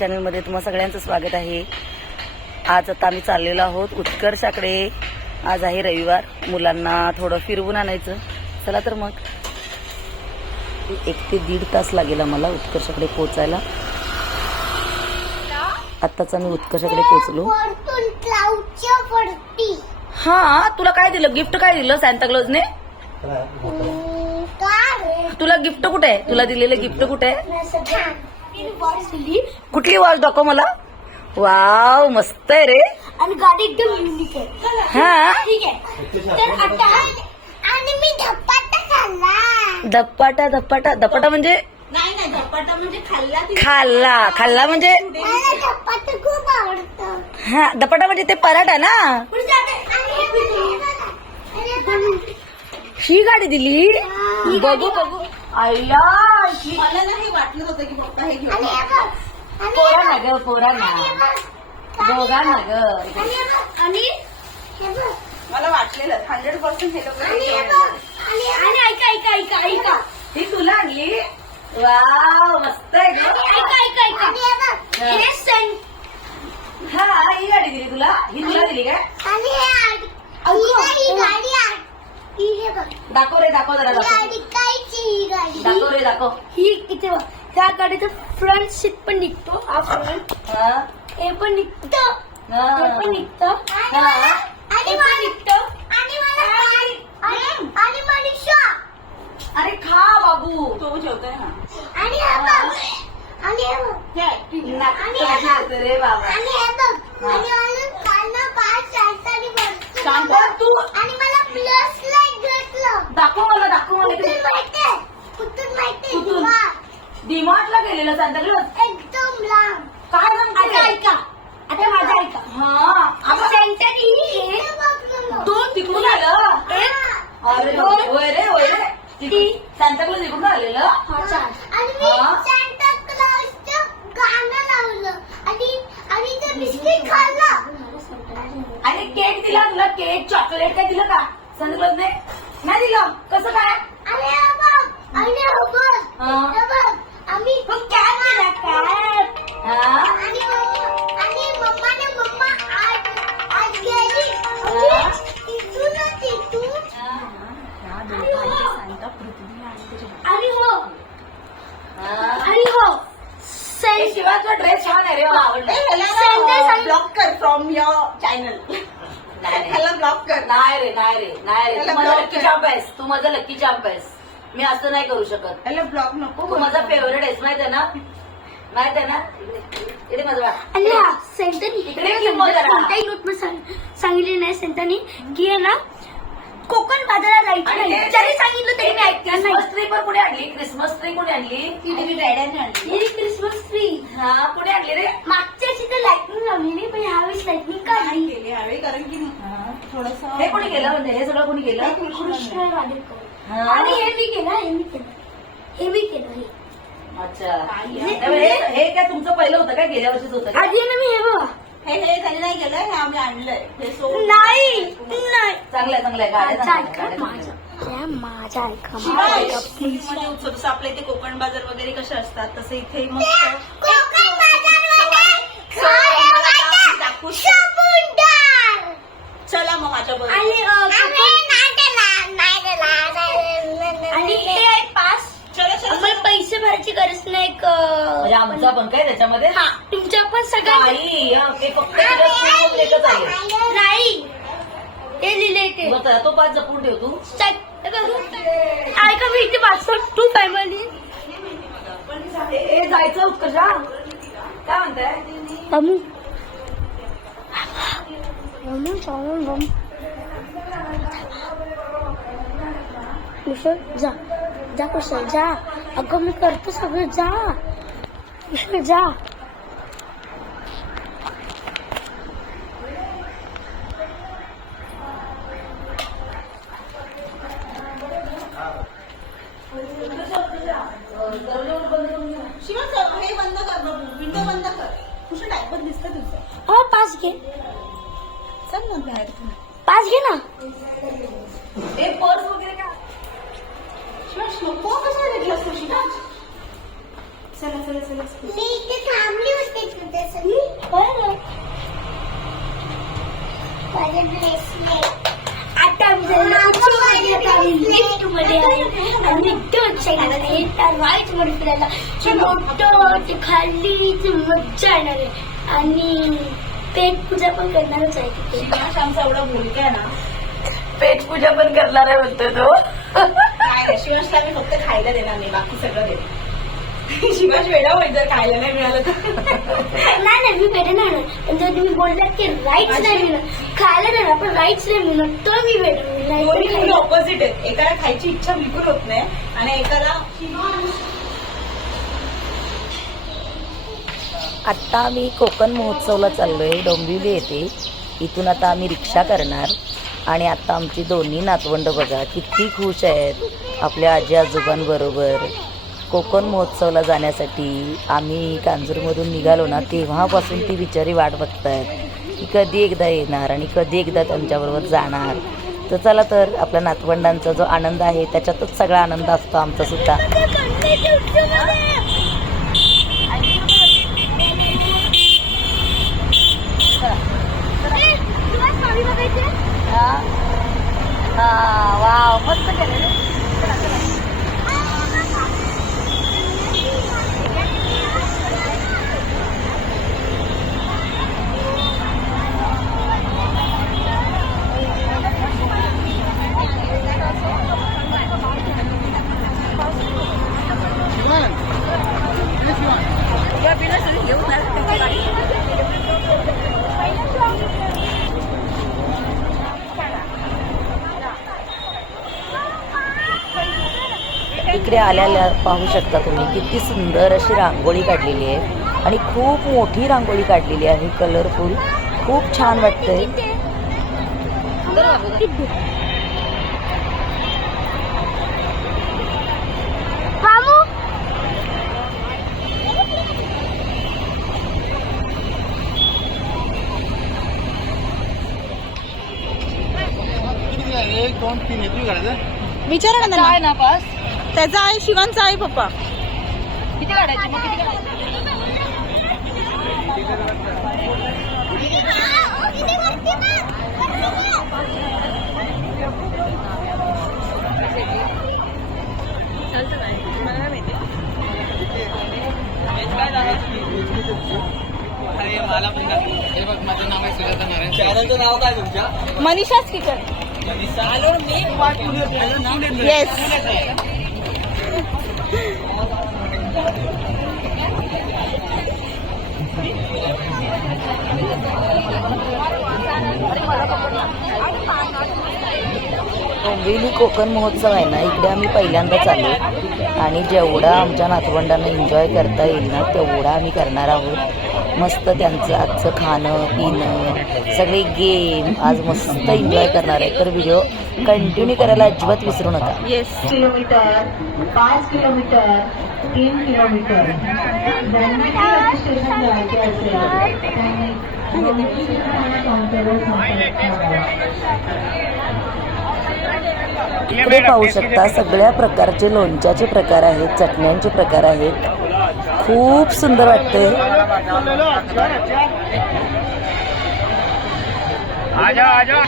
चॅनलमध्ये तुम्हा सगळ्यांचं स्वागत आहे. आज आता आम्ही चाललेलो आहोत उत्कर्षाकडे. आज आहे रविवार. मुलांना थोडं फिरवून आणायचं. चला तर मग. एक ते दीड तास लागेल आम्हाला उत्कर्षाकडे पोचायला आत्ताच आम्ही उत्कर्षाकडे पोचलो हा तुला काय दिलं? गिफ्ट काय दिलं काय? तुला गिफ्ट कुठे? आहे तुला दिलेलं गिफ्ट कुठे? आहे कुठली वॉच दाखव मला? वाव मस्त आहे रे. गाडी एकदम युनिक आहे. हा. ठीक आहे. तर आता आणि मी धपाटा खाल्ला धप्पाटा धप्पाटा धपाटा म्हणजे? नाही नाही झपाटा म्हणजे खाल्ला खाल्ला. खाल्ला म्हणजे? धपाटा खूप आवडतं. हा धपाटा म्हणजे ते पराठा ना? ही गाडी दिली. बघू. बघू. आईला मला नाही वाटलं होतं की पप्पा हे घेऊन आणि पोरा ना ग पोरा ना दोघा ना ग आणि हे मला वाटलेलं हंड्रेड पर्सेंट हे लोक आणि हे आणि आणि ऐका ऐका ऐका ऐका ती तुला आणली वाव मस्त आहे ग ऐका ऐका ऐका हे बघ हे सेंट हा ही गाडी दिली तुला ही तुला दिली काय हे ही ही ही हे दाखव रे दाखव जरा ही दाखव ही दाखव रे दाखव ही इथे बघ त्या गाडीचं फ्रंट सीट पण निघतो हा फ्रंट हा हे पण निघतो हा. हे पण निघतं हा. आणि मला निघतं आणि मला आणि आणि मनीषा अरे खा बाबू तो जेवतोय ना आणि हे बघ आणि हे बघ हे आणि हे बघ नक्की रे बाबा आणि हे बघ आणि अजून कालनं पाच शांतानी भरतो शांत. तू आणि मला प्लस लाइट भेटलं दाखव मला दाखव मला कुठून इकडे. माहितीये कुठून माहितीये कुठून? दिवा. डीमार्टला गेलेलं सांताक्लॉज एकदम लांब. काय आता सांगते ऐका. आता माझं ऐका. हा. आपण सेंटरनी दोन तिकडून आलं. एक. अरे दोन. होय रे होय रे. सांताक्लॉज इकडून आलेलं? आणि मी हा. गाणं लावलं. आणि आणि ते बिस्किट खाल्लं. आणि केक दिला तुला केक चॉकलेट काय दिलं का? सांताक्लॉजने नाही दिलं. कसं काय? हे बघ हे बघ हा. हे माझा लक्की चॅम्प आहेस. मी असं नाही करू शकत. त्याला ब्लॉक नको तू माझा फेवरेट आहेस माहीत आहे ना? माहीत आहे ना? इकडे- माझं हा सेंटरनी इकडे. कोणत्याही नोट सांगितले नाही सेंटरनी. की आहे ना. कोकण बाजारात जायचं आणि नाही. ते- सांगितलं तरी मी नाही. क्रिसमस ट्री पण कुठे आणली? क्रिसमस ट्री कुठे आणली? तिने डॅडॅने आणली. ही क्रिसमस ट्री हा कुठे आणली रे? मागच्या वर्षी तर लाईटनिंग लावलेली पण ह्यावेळेस लाईटनिंग नाही? काढली केली ह्यावेळी कारण की थोडस हे कोणी केलं म्हणजे? हे सगळं कोणी केलं? कृष्ण वाडेकर. हा. आणि हे मी केलं हे मी केलं. हे मी केलं हे. अच्छा. त्यामुळे हे हे काय तुमचं पहिलं होतं काय गेल्या वर्षीच होतं का? आधी ना मी हे बघा. हे हे त्याने नाही केलं हे आम्ही आणलंय. हे सोड नाही गाड्या माझं चांगल्या ऐका आहेत, गाड्या माझं चांगल्या माझं ऐका शिवाय माझं ऐका प्लीजमध्ये उत्सव जसं आपल्या इथे कोकण बाजार वगैरे कसे असतात? तसं इथे समुंदर. चला मग माझ्या बरोबर. आणि पास. चला चला आम्हाला पैसे भरायची गरज नाही म्हणजे आमचा पण काय त्याच्यामध्ये? हा. तुमच्या पण सगळ्या नाही हा, ते लिहिले पाच जपून ठेव तू. ऐका मी इथे टू फॅमिली जायचं उत्कर्षा काय म्हणताय? अमू. अमू चावून बम कुशल जा. जा कुशल जा. अगं मी करतो सगळं जा. कुशल जा. चला चला चला. मी इथे थांबली होते बरं. आता आम्ही झालेलो उच्चमध्ये, आता आम्ही लिफ्टमध्ये आहे. आणि एकदम excited आहे. त्या rides मध्ये फिरायला जे मोठं ते खाली ते मज्जा येणार आहे. आणि पेट पूजा पण करणारच आहे तिथे. आमचा एवढा बोलका आहे ना पेट पूजा पण करणार आहे म्हणतोय तो. शिवांशला आम्ही फक्त खायला देणार नाही बाकी सगळं देणार. वेडा होईल जर खायला नाही मिळालं तर. नाही नाही मी आणणार. पण जर तुम्ही बोललात की राईट्स नाही मिळणार खायला नाही पण राईट्स नाही मिळणार तर मी भेटेन. ऑपोजिट आहेत एकाला खायची इच्छा बिलकुल होत नाही आणि एकाला आत्ता आम्ही कोकण महोत्सवला चाललोय डोंबिवली येथे इथून आता आम्ही रिक्षा करणार. आणि आता आमची दोन्ही नातवंड बघा किती खुश आहेत. आपल्या आजी आजोबांबरोबर कोकण महोत्सवला जाण्यासाठी आम्ही कांजूरमधून निघालो ना तेव्हापासून ती बिचारी वाट बघत आहेत की कधी एकदा येणार आणि कधी एकदा त्यांच्याबरोबर जाणार. तर चला तर आपल्या नातवंडांचा जो आनंद आहे त्याच्यातच सगळा आनंद असतो आमचा इकडे आल्याला पाहू शकता तुम्ही किती सुंदर अशी रांगोळी काढलेली आहे आणि खूप मोठी रांगोळी काढलेली आहे कलरफुल खूप छान वाटतंय. मामू एक दोन तीन येतो काढायचं विचारा ना पास त्याचा आहे शिवांचा आहे पप्पा. किती काढायची? मग किती हे बघ माझं डोंबिवली कोकण महोत्सव आहे ना इकडे आम्ही पहिल्यांदाच आलो आणि जेवढा आमच्या नातवंडांना एन्जॉय करता येईल ना तेवढा आम्ही करणार आहोत. मस्त त्यांचं आजचं खाणं पिणं सगळे गेम आज मस्त एन्जॉय करणार आहे. तर व्हिडिओ कंटिन्यू करायला अजिबात विसरू नका. येस किलोमीटर पाच किलोमीटर तीन किलोमीटर दरम्यान इकडे पाहू शकता सगळ्या प्रकारचे लोणच्याचे प्रकार आहेत चटण्यांचे प्रकार आहेत. खूप सुंदर वाटते आजा आजा.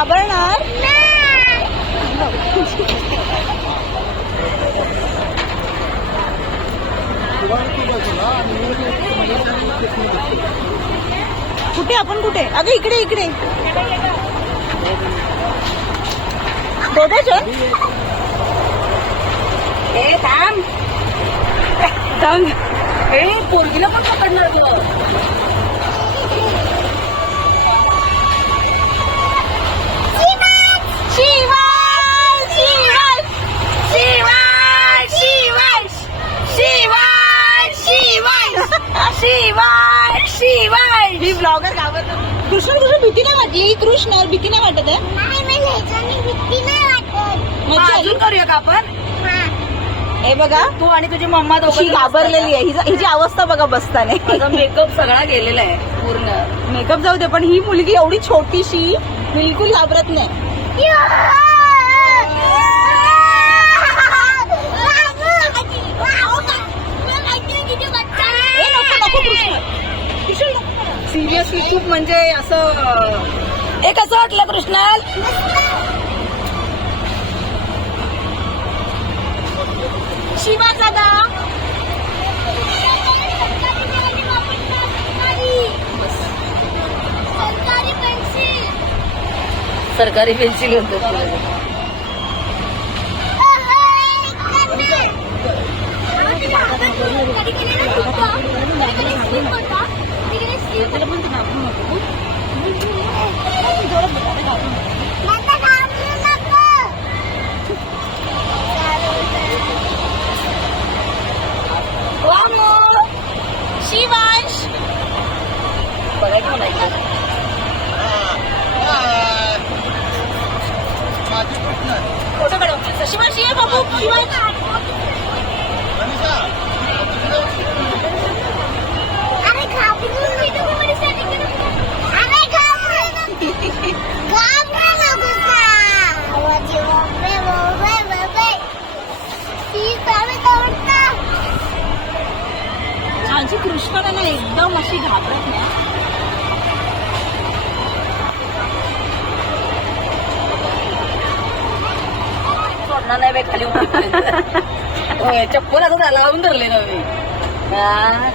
तू घाबरणार कुठे आपण कुठे अगं इकडे इकडे दोघं ए थांब थांब ए पोरगीला पण पकडणार तू शिवाय शिवाय शिवाय शिवाय शिवाय शिवाय शिवाय. मी ब्लॉगर गावत कृष्ण तुझी भीती नाही वाटली? कृष्ण भीती नाही वाटत आहे? आली? अजून करूया का आपण? हे. बघा तू आणि तुझी मम्मा ही दोघं घाबरलेली आहे. हिचा- हिची अवस्था बघा बसताना. माझा मेकअप सगळा गेलेला आहे पूर्ण. मेकअप जाऊ दे पण ही मुलगी एवढी छोटीशी बिलकुल घाबरत नाही ए, नको नको कृष्ण सिरियसली खूप म्हणजे असं ए कसं वाटलं कृष्णाल. शिवा दादा. सरकारी पेन्सिल सरकारी पेन्सिल होतं शिवांश बघायचं नाही फोटो काढू शिवांश ये बाबू शिवांश अरे घाबरून व्हिडिओ कॉलिंगसाठी अरे घाबरून घाबरून नको का आवाज बाबे बाबे बाबे ती चालत आवडता एकदम अशी घाबरत नाही नाही बाई खाली चप्पल आता लावून धरले ना मी हा.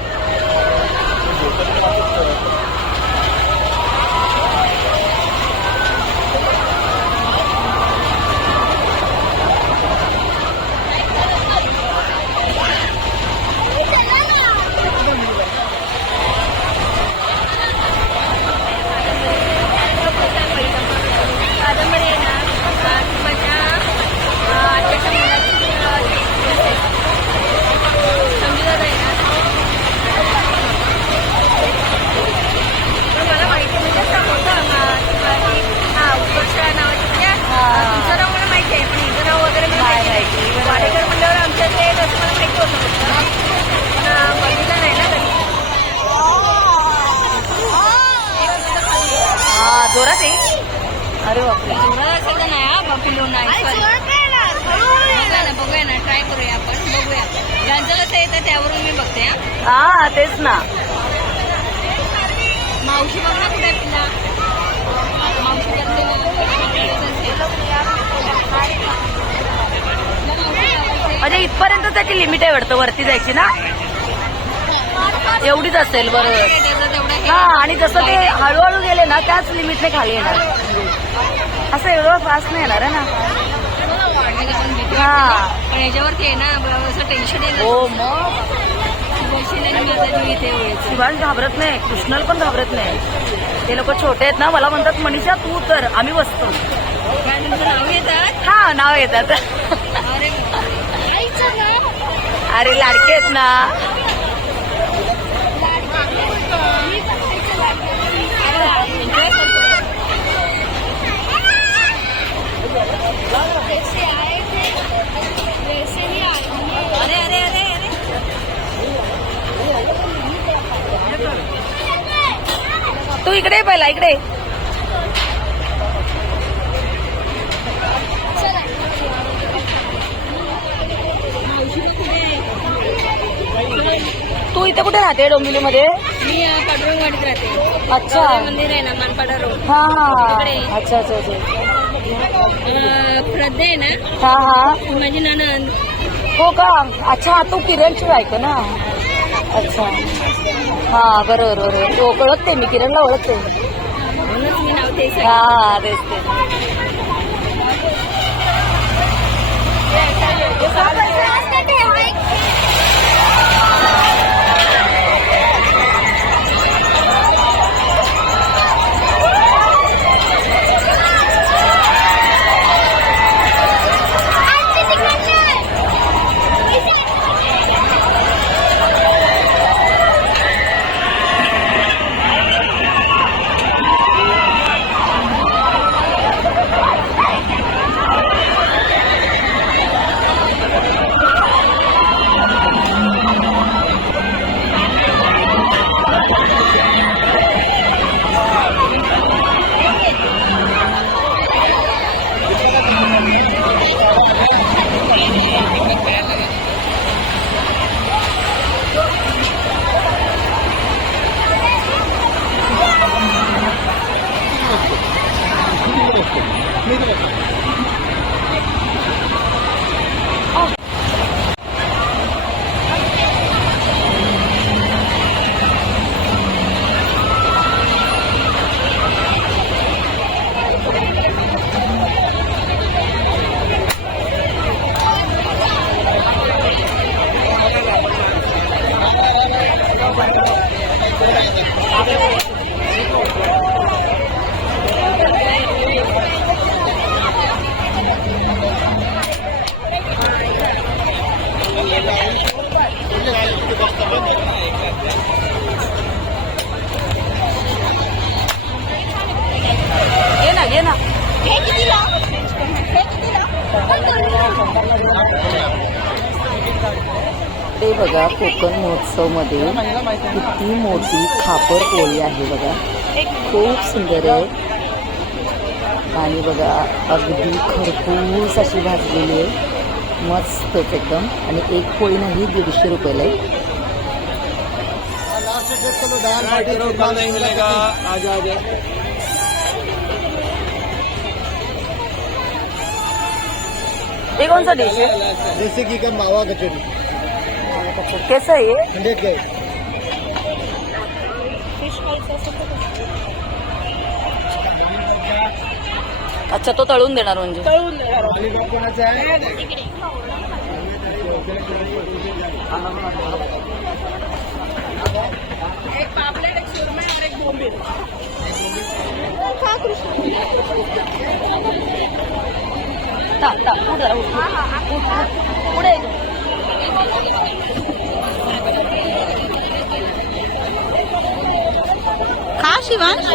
नाही माहिती. बरोबर. पिलो नाही बघूया ना बघूया ना ट्राय करूया आपण बघूया ज्यांचं कसं येतं बघते हा तेच ना. मावशी बघ ना कुठे मावशी म्हणजे इथपर्यंत त्याची लिमिट आहे वाटतं वरती जायची ना? एवढीच असेल बरोबर हा आणि जसं ते हळूहळू गेले ना त्याच लिमिटने खाली येणार. असं एवढं फास्ट नाही येणार आहे ना? हा. पण याच्यावरती आहे ना असं टेन्शन येतं हो मग. बसशील शिवांश घाबरत नाही कृष्णल पण घाबरत नाही. ते लोक छोटे आहेत ना मला म्हणतात मनीषा तू तर आम्ही बसतो नाव येतात हा नाव येतात. अरे अरे लाडके आहेत ना. तू इकडे पहिला इकडे. तू इथे कुठे राहते डोंबिवलीमध्ये? मी पांडुरंगवाडीत राहते. अच्छा. मंदिर आहे ना मानपाडा रोड हा. हा इकडे. अच्छा अच्छा अच्छा. श्रद्धे आहे ना? हा हा. माझी नणंद हो का? अच्छा तू किरणची बायको ना. अच्छा. हा बरोबर बरोबर. हो ओळखते मी किरणला ओळखते. म्हणूनच मी नाव ते हा हा तेच ते कोकण महोत्सवमध्ये किती मोठी खापर पोळी आहे बघा. खूप सुंदर आहे. आणि बघा अगदी खरपूस अशी भाजलेली आहे. मस्तच एकदम. आणि एक पोळी नाही दीडशे रुपयाला आहे. ये कौन सा डिश है जैसे कि का मावा कचौरी? कैसा है ये हंड्रेड का अच्छा तो तळून देणार म्हणजे. कोणाचा आहे. पुढे. खा शिवांश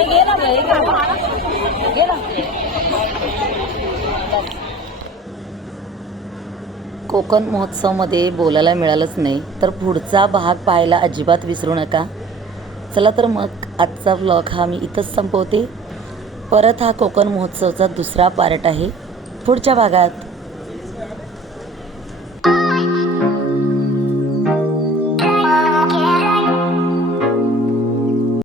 कोकण महोत्सवमध्ये बोलायला मिळालंच नाही तर पुढचा भाग पाहायला अजिबात विसरू नका. चला तर मग आजचा व्लॉग हा मी इथंच संपवते. परत हा कोकण महोत्सवचा दुसरा पार्ट आहे. पुढच्या भागात